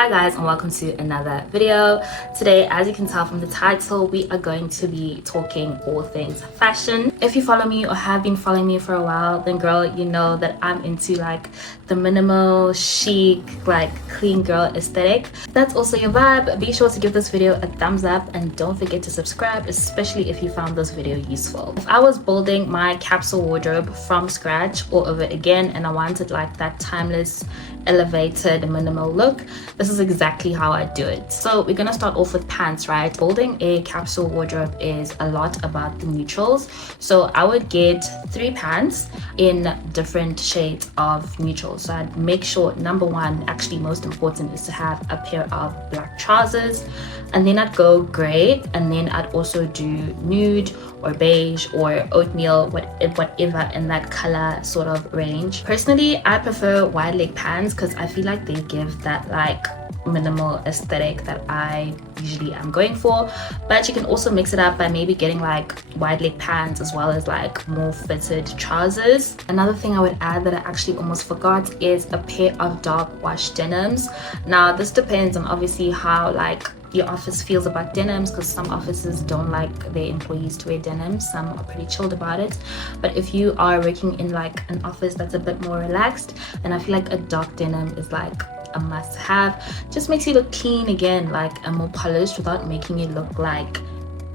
Hi guys, and welcome to another video. Today, as you can tell from the title, we are going to be talking all things fashion. If you follow me or have been following me for a while, then girl, you know that I'm into like the minimal, chic, like clean girl aesthetic. If that's also your vibe, be sure to give this video a thumbs up and don't forget to subscribe, especially if you found this video useful. If I was building my capsule wardrobe from scratch all over again and I wanted like that timeless, elevated, minimal look, this is exactly how I do it. So we're gonna start off with pants, right? Building a capsule wardrobe is a lot about the neutrals. So I would get 3 pants in different shades of neutrals. So I'd make sure, number one, actually most important, is to have a pair of black trousers, and then I'd go gray, and then I'd also do nude or beige or oatmeal, whatever in that color sort of range. Personally, I prefer wide leg pants because I feel like they give that like minimal aesthetic that I usually am going for, but you can also mix it up by maybe getting like wide leg pants as well as like more fitted trousers. Another thing I would add that I actually almost forgot is a pair of dark wash denims. Now this depends on obviously how like your office feels about denims, because some offices don't like their employees to wear denims, some are pretty chilled about it. But if you are working in like an office that's a bit more relaxed, then I feel like a dark denim is like a must have. Just makes you look clean again, like and more polished, without making it look like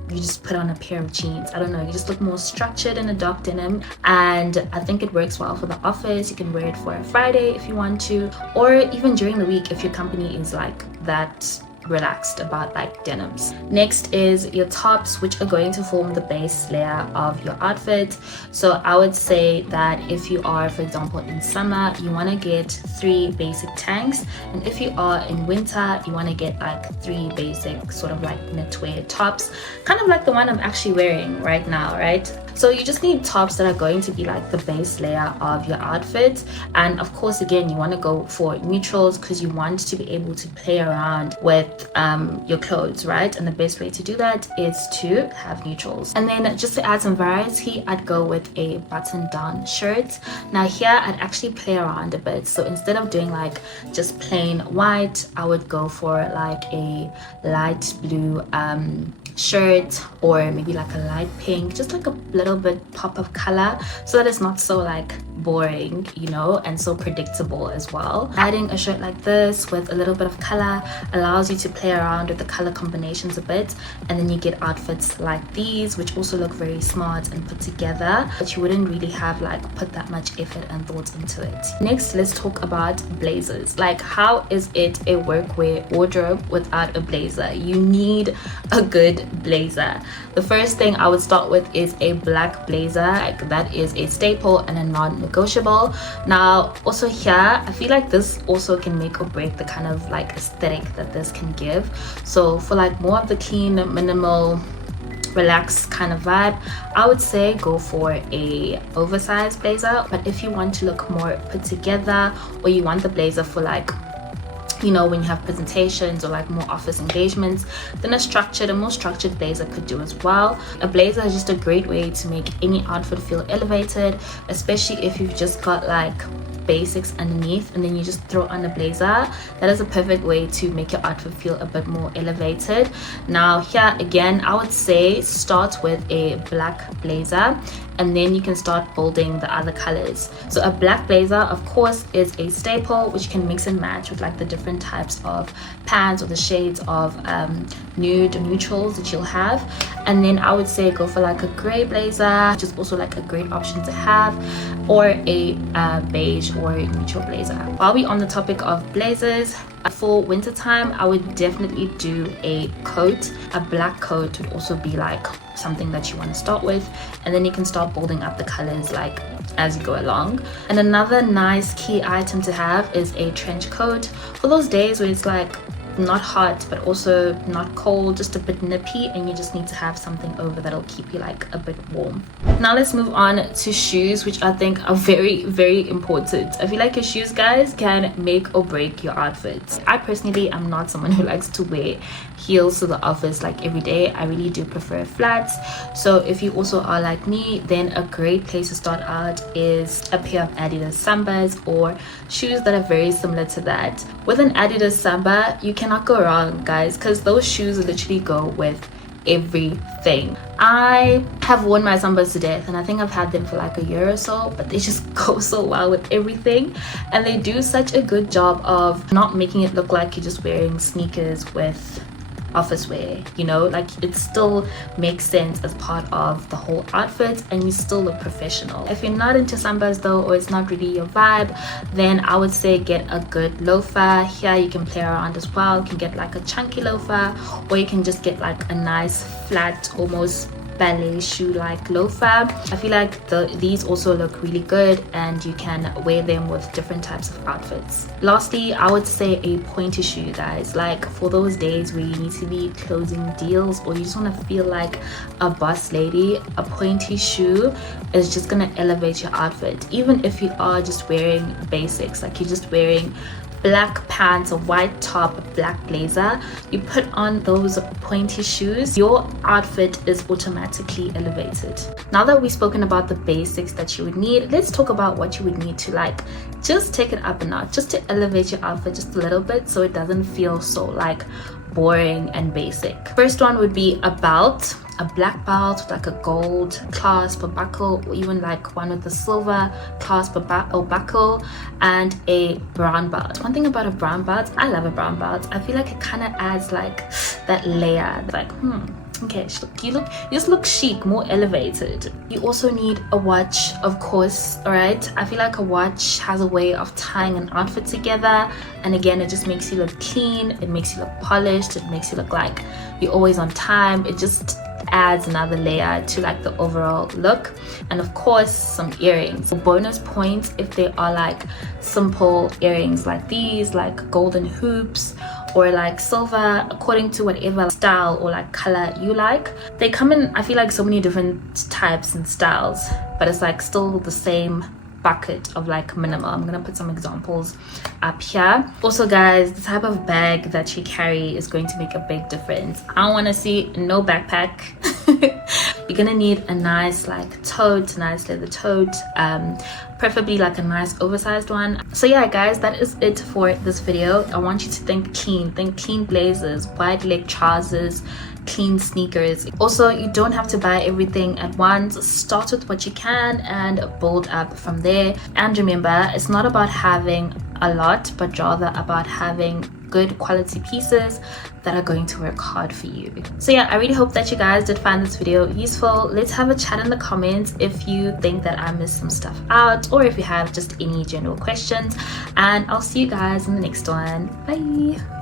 you just put on a pair of jeans. I don't know, you just look more structured in a dark denim, and I think it works well for the office. You can wear it for a Friday if you want to, or even during the week if your company is like that relaxed about like denims. Next is your tops, which are going to form the base layer of your outfit. So I would say that if you are, for example, in summer, you want to get 3 basic tanks, and if you are in winter, you want to get like 3 basic sort of like knitwear tops, kind of like the one I'm actually wearing right now, right? So you just need tops that are going to be like the base layer of your outfit. And of course, again, you want to go for neutrals because you want to be able to play around with your clothes, right? And the best way to do that is to have neutrals. And then just to add some variety, I'd go with a button down shirt. Now here I'd actually play around a bit. So instead of doing like just plain white, I would go for like a light blue shirt, or maybe like a light pink, just like a little bit pop of color, so that it's not so like boring, you know, and so predictable as well. Adding a shirt like this with a little bit of color allows you to play around with the color combinations a bit, and then you get outfits like these, which also look very smart and put together, but you wouldn't really have like put that much effort and thought into it. Next, let's talk about blazers. Like, how is it a workwear wardrobe without a blazer? You need a good blazer. The first thing I would start with is a black blazer. Like, that is a staple and a non-negotiable. Now also here, I feel like this also can make or break the kind of like aesthetic that this can give. So for like more of the clean, minimal, relaxed kind of vibe, I would say go for a oversized blazer. But if you want to look more put together, or you want the blazer for like, you know, when you have presentations or like more office engagements, then a more structured blazer could do as well. A blazer is just a great way to make any outfit feel elevated, especially if you've just got like basics underneath and then you just throw on a blazer. That is a perfect way to make your outfit feel a bit more elevated. Now here again, I would say start with a black blazer, and then you can start building the other colors. So a black blazer, of course, is a staple, which you can mix and match with like the different types of pants or the shades of nude or neutrals that you'll have. And then I would say go for like a gray blazer, which is also like a great option to have, or a beige or a neutral blazer. While we're on the topic of blazers, for winter time, I would definitely do a coat. A black coat would also be like something that you want to start with, and then you can start building up the colors like as you go along. And another nice key item to have is a trench coat for those days where it's like not hot but also not cold, just a bit nippy, and you just need to have something over that'll keep you like a bit warm. Now let's move on to shoes, which I think are very important. I feel like your shoes, guys, can make or break your outfit. I personally am not someone who likes to wear heels to the office like every day. I really do prefer flats. So if you also are like me, then a great place to start out is a pair of Adidas Sambas or shoes that are very similar to that. With an Adidas Samba, you cannot go wrong, guys, because those shoes literally go with everything. I have worn my Sambas to death, and I think I've had them for like a year or so, but they just go so well with everything, and they do such a good job of not making it look like you're just wearing sneakers with office wear, you know, like it still makes sense as part of the whole outfit and you still look professional. If you're not into Sambas though, or it's not really your vibe, then I would say get a good loafer. Here you can play around as well. You can get like a chunky loafer, or you can just get like a nice flat, almost ballet shoe like loafer. I feel like these also look really good, and you can wear them with different types of outfits. Lastly, I would say a pointy shoe, guys. Like for those days where you need to be closing deals, or you just want to feel like a boss lady, a pointy shoe is just gonna elevate your outfit. Even if you are just wearing basics, like you're just wearing black pants, a white top, a black blazer, you put on those pointy shoes, your outfit is automatically elevated. Now that we've spoken about the basics that you would need, let's talk about what you would need to like just take it up a notch, just to elevate your outfit just a little bit so it doesn't feel so like boring and basic. First one would be a belt, a black belt with like a gold clasp or buckle, or even like one with a silver clasp or buckle, and a brown belt. One thing about a brown belt, I love a brown belt. I feel like it kind of adds like that layer, like okay, you just look chic, more elevated. You also need a watch, of course. All right, I feel like a watch has a way of tying an outfit together, and again, it just makes you look clean, it makes you look polished, it makes you look like you're always on time. It just adds another layer to like the overall look. And of course, some earrings. So bonus points if they are like simple earrings like these, like golden hoops or like silver, according to whatever style or like color you like. They come in, I feel like, so many different types and styles, but it's like still the same bucket of like minimal. I'm gonna put some examples up here. Also, guys, the type of bag that you carry is going to make a big difference. I don't want to see no backpack. You're gonna need a nice like tote, nice leather tote, preferably like a nice oversized one. So yeah, guys, that is it for this video. I want you to think clean blazers, wide leg trousers, clean sneakers. Also, you don't have to buy everything at once. Start with what you can and build up from there. And remember, it's not about having a lot, but rather about having good quality pieces that are going to work hard for you. So yeah, I really hope that you guys did find this video useful. Let's have a chat in the comments if you think that I missed some stuff out, or if you have just any general questions, and I'll see you guys in the next one. Bye.